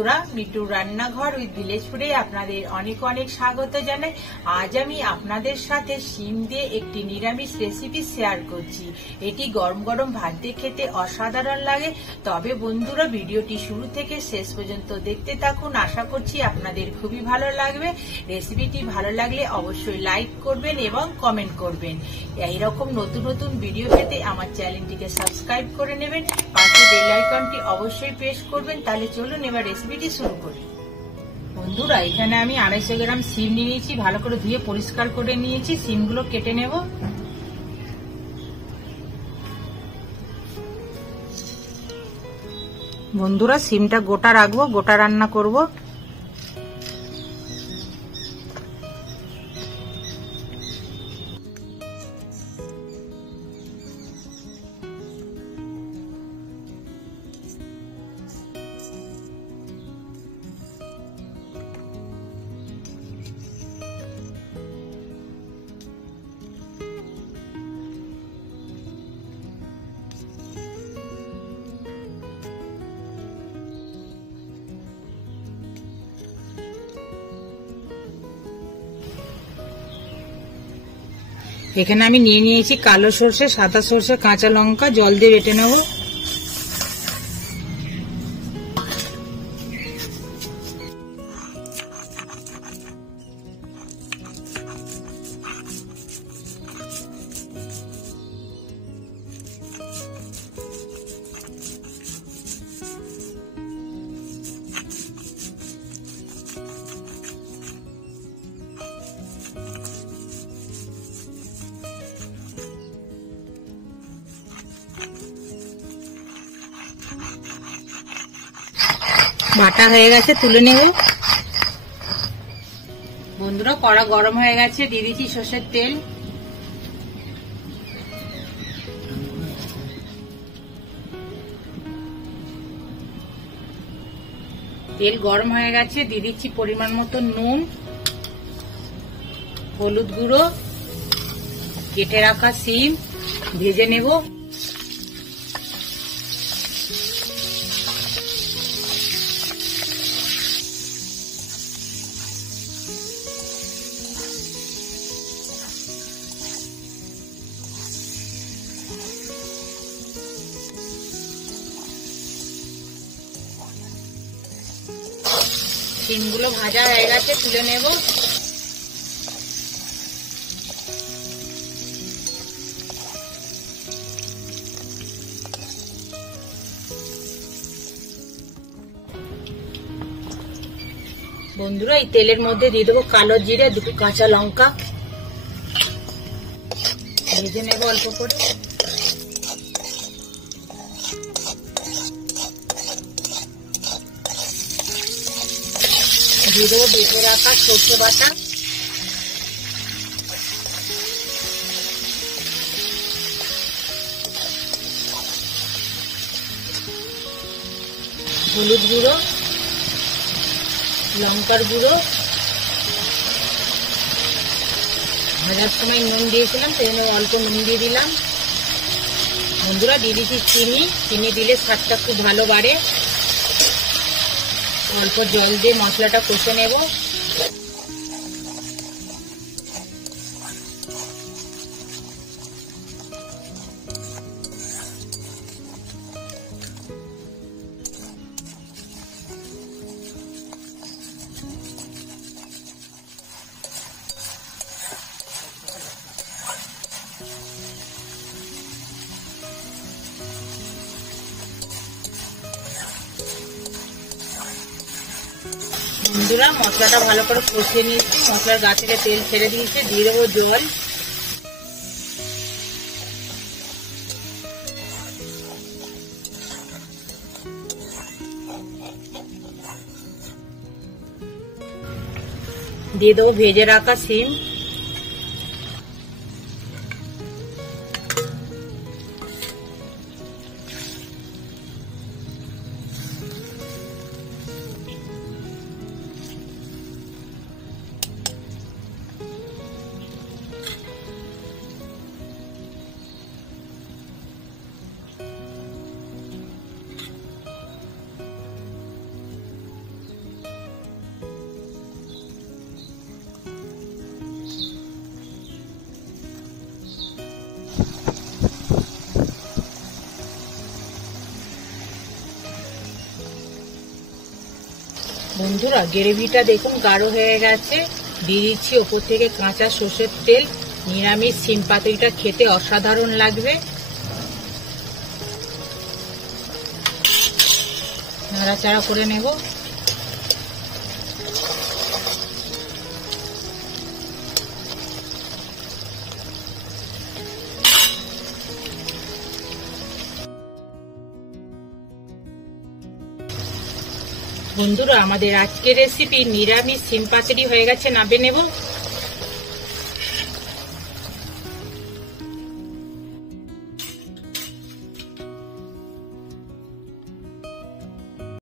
বন্ধুরা, মিটুর রান্নাঘর উইথ ভিলেজ ফুডে আপনাদের অনেক অনেক স্বাগত জানাই। আজ আমি আপনাদের সাথে শিম দিয়ে একটি নিরামিষ রেসিপি শেয়ার করছি। এটি গরম গরম ভাত দিয়ে খেতে অসাধারণ লাগে। তবে বন্ধুরা, ভিডিওটি শুরু থেকে শেষ পর্যন্ত দেখতে থাকুন। আশা করছি আপনাদের খুবই ভালো লাগবে। রেসিপিটি ভালো লাগলে অবশ্যই লাইক করবেন এবং কমেন্ট করবেন। এইরকম নতুন নতুন ভিডিও পেতে আমার চ্যানেলটিকে সাবস্ক্রাইব করে নেবেন। পাশে বেল আইকনটি অবশ্যই প্রেস করবেন। তাহলে চলুন এবার রেসিপিটি শুরু করি। বন্ধুরা, এখানে আমি 250 গ্রাম শিম নিয়েছি, ভালো করে ধুয়ে পরিষ্কার করে নিয়েছি। শিমগুলো কেটে নেব। বন্ধুরা, শিমটা গোটা রাখবো, গোটা রান্না করব। এখানে আমি নিয়ে নিয়েছি কালো সর্ষে, সাদা সর্ষে, কাঁচা লঙ্কা, জল দিয়ে বেটে নেব। বাটা হয়ে গেছে, তুলে নেব। বন্ধুরা, কড়া গরম হয়ে গেছে, দিয়ে দিচ্ছি সর্ষের তেল। তেল গরম হয়ে গেছে, দিয়ে দিচ্ছি পরিমাণ মতো নুন, হলুদ গুঁড়ো, কেটে রাখা শিম ভেজে নেব। শিমগুলো ভাজা হয়ে গেছে, তুলে নেব। বন্ধুরা, এই তেলের মধ্যে দিয়ে দেবো কালো জিরে, দুটো কাঁচা লঙ্কা, ভেজে নেব অল্প করে। দিয়ে দেবো বেটে রাখা সর্ষে বাটা, হলুদ গুঁড়ো, লঙ্কার গুঁড়ো, ভাজার সময় নুন দিয়েছিলাম, সেই জন্য অল্প নুন দিয়ে দিলাম। বন্ধুরা, দিয়ে দিচ্ছি চিনি। চিনি দিলে স্বাদটা খুব ভালো বাড়ে। অল্প জল দিয়ে মশলাটা কষে নেব। বন্ধুরা, মশলাটা ভালো করে কষিয়ে নিয়েছি, মশলার গা থেকে তেল ছেড়ে দিয়েছে। দিয়ে দেবো জল। দিয়ে দেবো ভেজে রাখা শিম। বন্ধুরা গ্রেভিটা দেখুন গাঢ় হয়ে গেছে। দিয়ে দিচ্ছি ওপর থেকে কাঁচা সর্ষের তেল। নিরামিষ শিম পাতুরিটা খেতে অসাধারণ লাগবে। নাড়াচাড়া করে নেব। বন্ধুরা আমাদের আজকের রেসিপি নিরামিষ শিম পাতুরি হয়ে গেছে, নামিয়ে নেব।